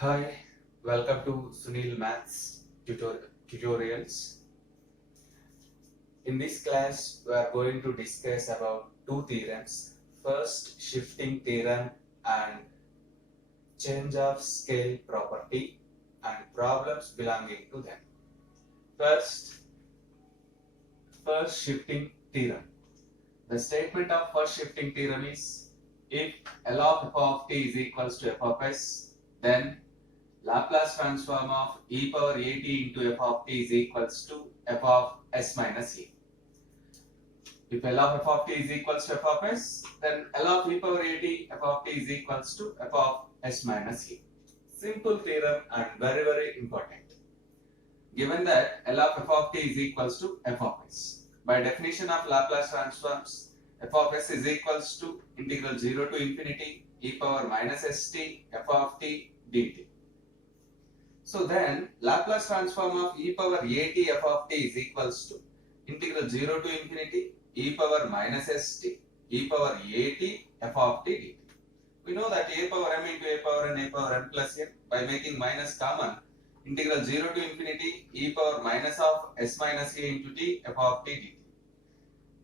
Hi, welcome to Sunil Maths Tutorials. In this class, we are going to discuss about two theorems. First, shifting theorem and change of scale property and problems belonging to them. First shifting theorem. The statement of first shifting theorem is if L of f of t is equals to f of s, then Laplace transform of e power at into f of t is equals to f of s minus a. If L of f of t is equals to f of s, then L of e power at f of t is equals to f of s minus a. Simple theorem and very important. Given that L of f of t is equals to f of s. By definition of Laplace transforms, f of s is equals to integral 0 to infinity e power minus st f of t dt. So then Laplace transform of e power at f of t is equals to integral 0 to infinity e power minus st e power at f of t dt. We know that a power m into a power n plus n. By making minus common, integral 0 to infinity e power minus of s minus a into t f of t dt.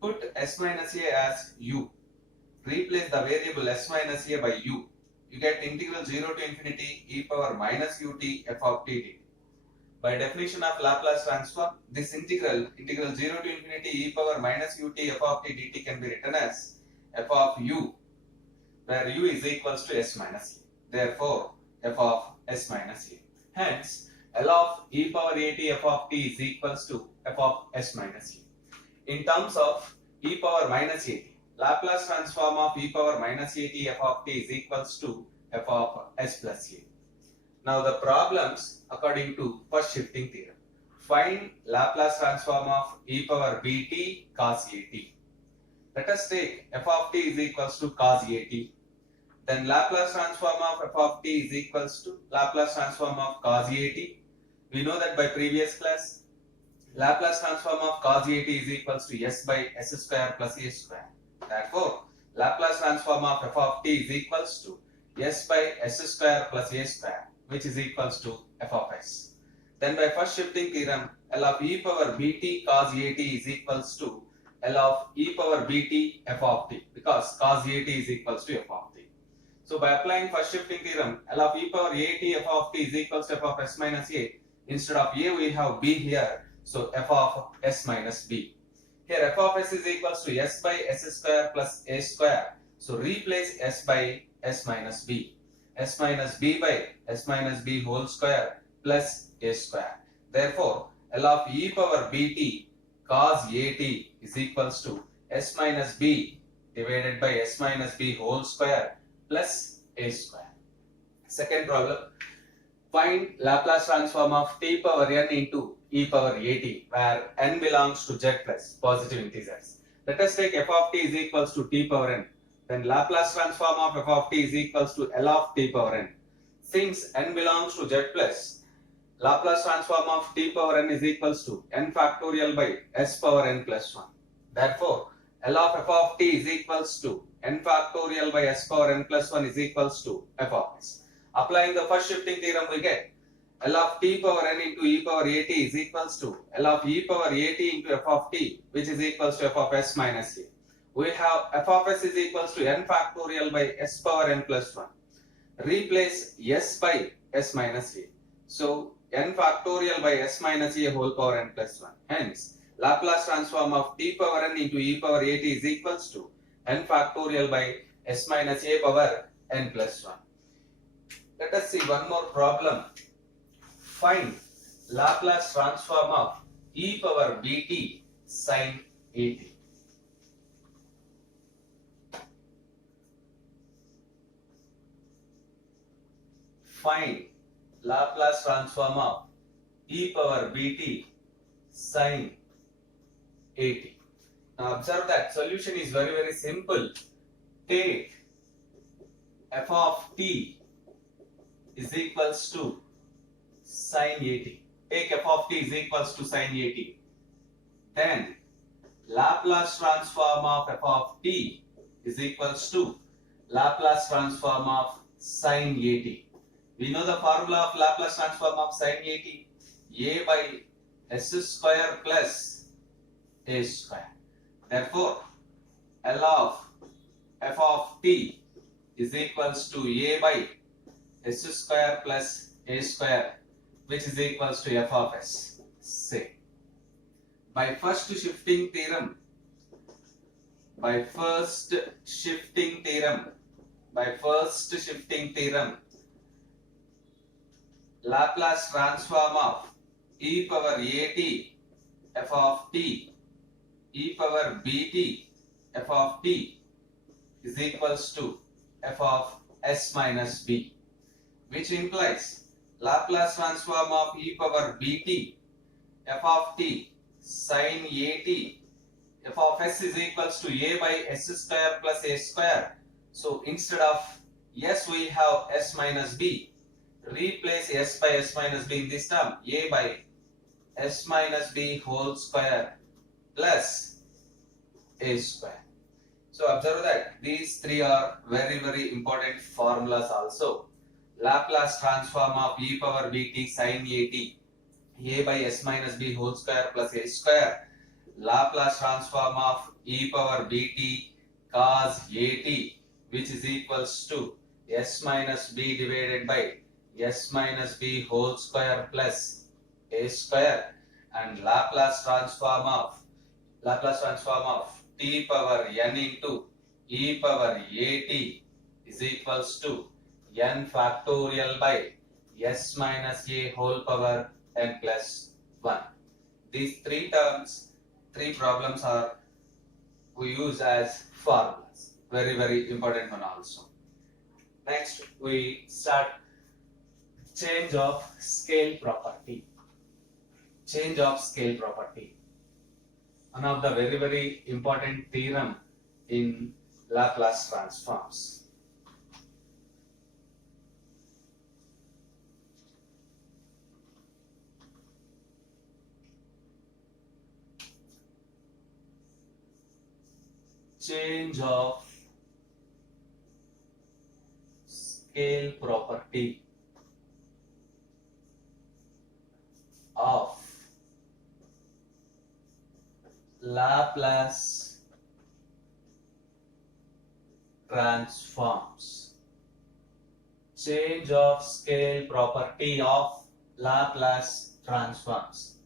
Put s minus a as u. Replace the variable s minus a by u. You get integral 0 to infinity e power minus ut f of t dt. By definition of Laplace transform, this integral 0 to infinity e power minus ut f of t dt can be written as f of u, where u is equals to s minus a. Therefore, f of s minus a. Hence, L of e power at f of t is equals to f of s minus a. In terms of e power minus at, Laplace transform of e power minus at f of t is equals to f of s plus a. Now the problems according to first shifting theorem. Find Laplace transform of e power bt cos at. Let us take f of t is equals to cos at. Then Laplace transform of f of t is equals to Laplace transform of cos at. We know that by previous class, Laplace transform of cos at is equals to s by s square plus a square. Therefore, Laplace transform of f of t is equals to s by s square plus a square, which is equals to f of s. Then by first shifting theorem, L of e power bt cos at is equals to L of e power bt f of t, because cos at is equals to f of t. So by applying first shifting theorem, L of e power at f of t is equals to f of s minus a. Instead of a, we have b here, so f of s minus b. Here f of s is equals to s by s square plus a square. So replace s by s minus b. S minus b by s minus b whole square plus a square. Therefore, L of e power bt cos at is equals to s minus b divided by s minus b whole square plus a square. Second problem. Find Laplace transform of t power n into e power at, where n belongs to z plus positive integers. Let us take f of t is equals to t power n. Then Laplace transform of f of t is equals to L of t power n. Since n belongs to z plus, Laplace transform of t power n is equals to n factorial by s power n plus 1. Therefore, L of f of t is equals to n factorial by s power n plus 1 is equals to f of s. Applying the first shifting theorem, we get L of t power n into e power at is equals to L of e power at into f of t, which is equals to f of s minus a. We have f of s is equals to n factorial by s power n plus 1. Replace s by s minus a. So, n factorial by s minus a whole power n plus 1. Hence, Laplace transform of t power n into e power at is equals to n factorial by s minus a power n plus 1. Let us see one more problem. Find Laplace transform of e power bt sin at. Find Laplace transform of e power bt sin at. Now observe that solution is very simple. Take f of t is equals to sin at. Take f of t is equals to sin at. Then Laplace transform of f of t is equals to Laplace transform of sin at. We know the formula of Laplace transform of sin at. A by s square plus a square. Therefore, L of f of t is equals to a by s square plus a square, which is equals to f of s. Say, by first shifting theorem, by first shifting theorem, Laplace transform of e power at f of t e power bt f of t is equals to f of s minus b, which implies Laplace transform of e power bt f of t sin at f of s is equals to a by s square plus a square. So instead of s we have s minus b. Replace s by s minus b in this term, a by s minus b whole square plus a square. So observe that these three are very important formulas also. Laplace transform of e power bt sin at a by s minus b whole square plus a square. Laplace transform of e power bt cos at, which is equals to s minus b divided by s minus b whole square plus a square, and Laplace transform of t power n into e power at is equals to n factorial by s minus a whole power n plus 1. These three problems are we use as formulas. Very important one also. Next, we start change of scale property. Change of scale property. One of the very important theorem in Laplace transforms. Change of scale property of Laplace transforms. Change of scale property of Laplace transforms.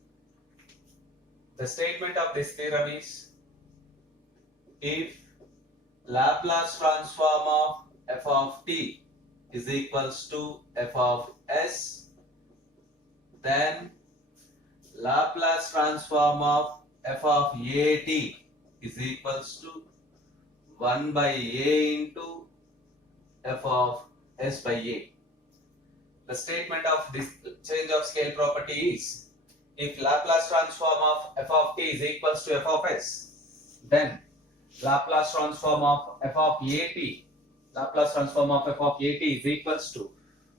The statement of this theorem is, if Laplace transform of f of t is equals to f of s, then Laplace transform of f of at is equals to 1 by a into f of s by a. The statement of this change of scale property is, if Laplace transform of f of t is equals to f of s, then Laplace transform of f of at is equals to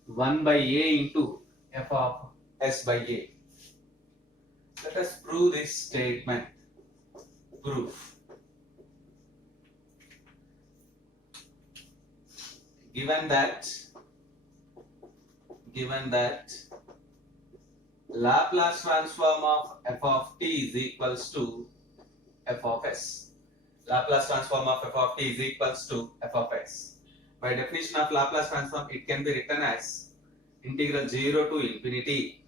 1 by a into f of s by a. Let us prove this statement. Proof. Given that Laplace transform of f of t is equals to f of s. Laplace transform of f of t is equals to f of s. By definition of Laplace transform, it can be written as integral 0 to infinity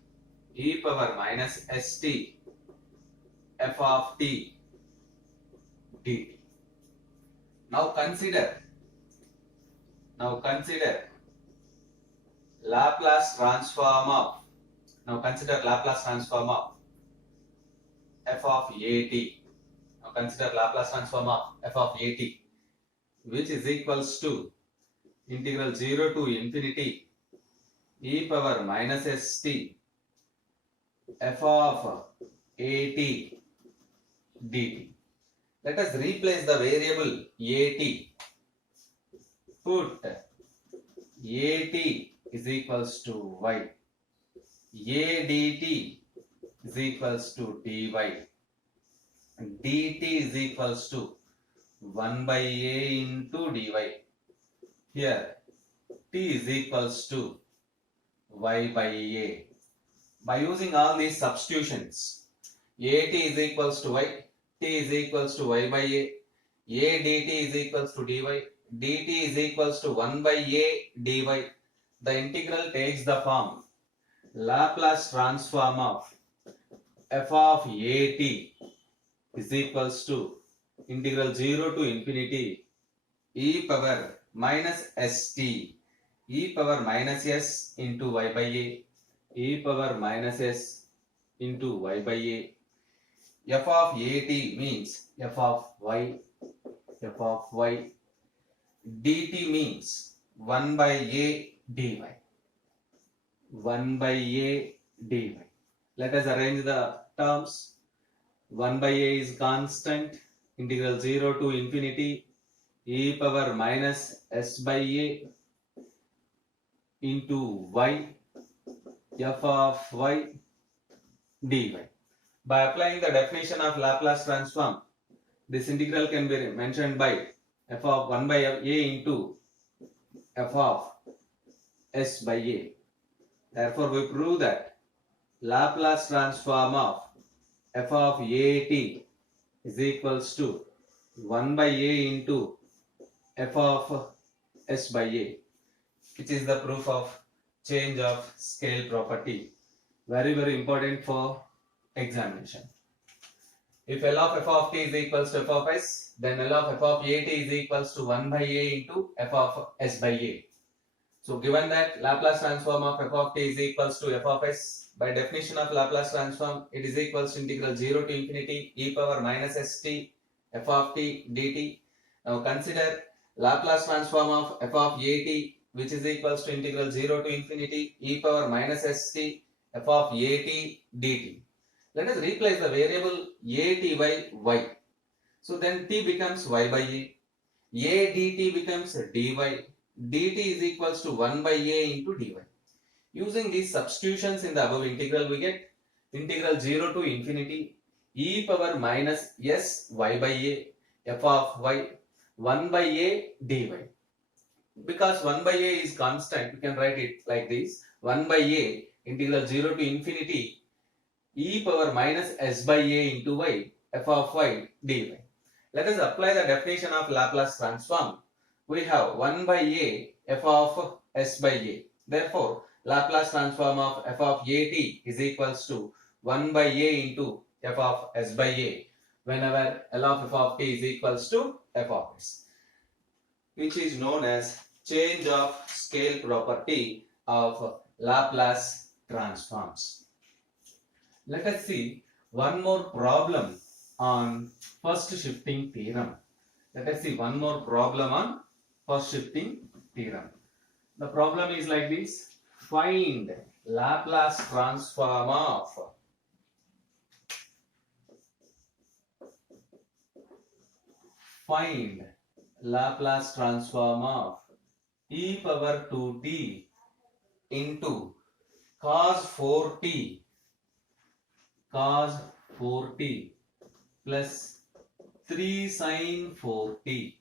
e power minus st f of t dt. Now consider Laplace transform of f of at. Now consider Laplace transform of f of at, which is equals to integral 0 to infinity e power minus st f of at dt. Let us replace the variable at. Put at is equals to y, a dt is equals to dy, dt is equals to 1 by a into dy. Here t is equals to y by a. By using all these substitutions, at is equals to y, t is equals to y by a dt is equals to dy, dt is equals to 1 by a dy. The integral takes the form Laplace transform of f of at is equals to integral 0 to infinity e power minus st e power minus s into y by a e power minus s into y by a. F of at means f of y, dt means 1 by a dy, 1 by a dy. Let us arrange the terms. 1 by a is constant, integral 0 to infinity e power minus s by a into y, f of y dy. By applying the definition of Laplace transform, this integral can be mentioned by f of 1 by a into f of s by a. Therefore, we prove that Laplace transform of f of at is equals to 1 by a into f of s by a, which is the proof of change of scale property. Very, very important for examination. If L of f of t is equals to f of s, then L of f of at is equals to 1 by a into f of s by a. So given that Laplace transform of f of t is equals to f of s, by definition of Laplace transform, it is equals to integral 0 to infinity e power minus st f of t dt. Now consider Laplace transform of f of at, which is equals to integral 0 to infinity e power minus st f of at dt. Let us replace the variable at by y. So then t becomes y by a dt becomes dy, dt is equals to 1 by a into dy. Using these substitutions in the above integral, we get integral 0 to infinity e power minus s y by a f of y 1 by a dy. Because 1 by a is constant, we can write it like this: 1 by a integral 0 to infinity e power minus s by a into y f of y dy. Let us apply the definition of Laplace transform. We have 1 by a f of s by a. Therefore, Laplace transform of f of at is equals to 1 by a into f of s by a whenever L of f of t is equals to f of s, which is known as change of scale property of Laplace transforms. Let us see one more problem on first shifting theorem. Let us see one more problem on first shifting theorem. The problem is like this: find Laplace transform of e power 2t into cos 4t plus 3 sin 4t.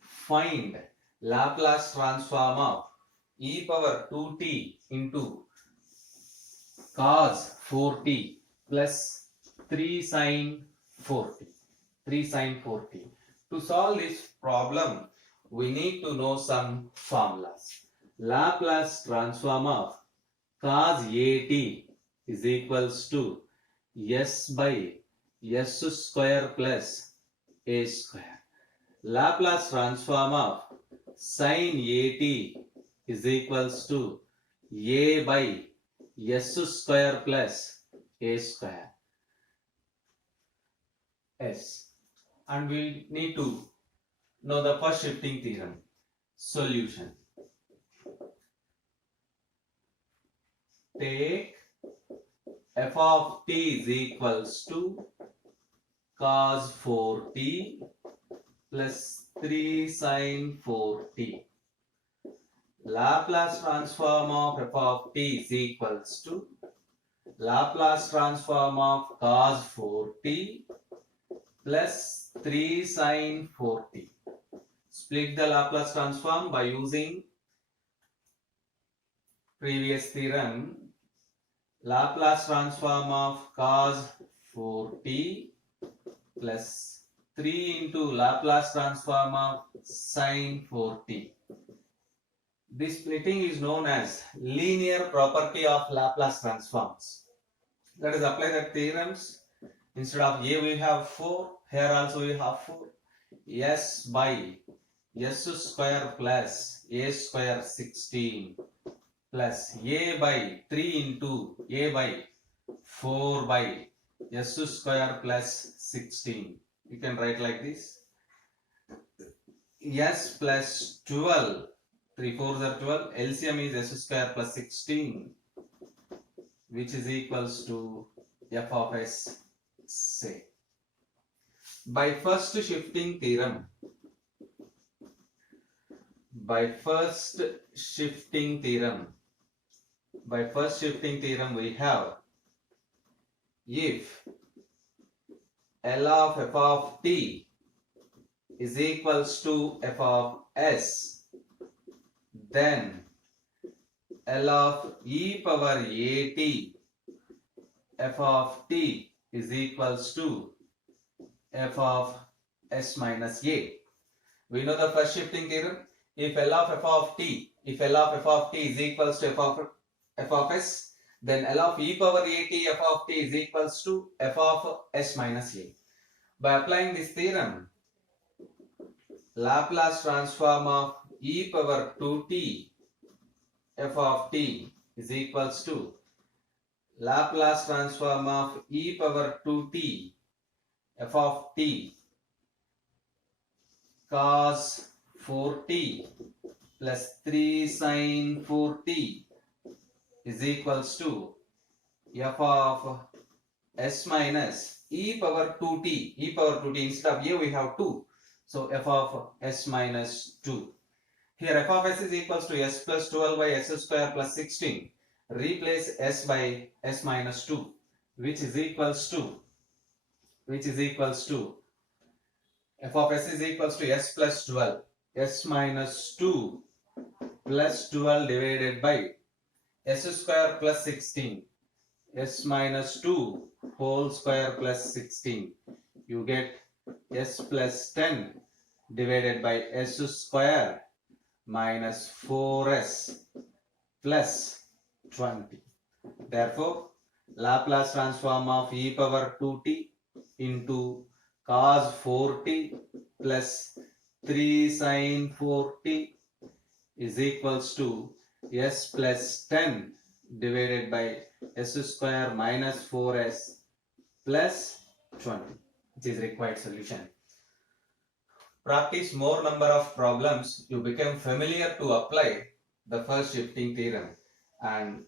Find Laplace transform of e power 2t into cos 4t plus 3 sin 4t. To solve this problem, we need to know some formulas. Laplace transform of cos at is equals to s by s square plus a square. Laplace transform of sin at is equals to a by s square plus a square s. And we need to know the first shifting theorem. Solution. Take f of t is equals to cos 4t plus 3 sin 4t. Laplace transform of f of t is equals to Laplace transform of cos 4t plus 3 sin 4t. Split the Laplace transform by using previous theorem, Laplace transform of cos 4t plus 3 into Laplace transform of sin 4t. This splitting is known as linear property of Laplace transforms. Let us apply the theorems. Instead of a we have 4, here also we have 4. S by s square plus a square 16 plus a by 3 into a by 4 by s square plus 16. You can write like this. S plus 12, 3 4s are 12, LCM is s square plus 16, which is equals to f of s, say. By first shifting theorem, we have, if L of f of t is equals to f of s, then L of e power at f of t is equals to f of s minus a. We know the first shifting theorem. If L of f of t is equals to f of s, then L of e power at f of t is equals to f of s minus a. By applying this theorem, Laplace transform of e power 2t f of t is equals to Laplace transform of e power 2t f of t cos 4t plus 3 sin 4t is equals to f of s minus e power 2t. Instead of a we have 2. So f of s minus 2. Here f of s is equals to s plus 12 by s square plus 16. Replace s by s minus 2, which is equals to f of s is equals to s plus 12, s minus 2 plus 12 divided by s square plus 16, s minus 2 whole square plus 16. You get s plus 10 divided by s square minus 4s plus 20. Therefore, Laplace transform of e power 2t into cos 4t plus 3 sin 4t is equals to s plus 10 divided by s square minus 4s plus 20, which is required solution. Practice more number of problems, you become familiar to apply the first shifting theorem, and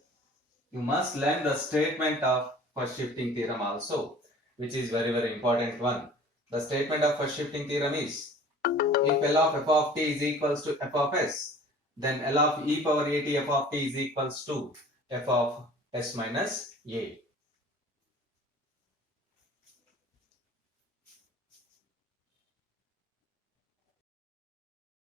you must learn the statement of first shifting theorem also, which is very important one. The statement of first shifting theorem is, if L of f of t is equals to f of s, then L of e power at f of t is equals to f of s minus a.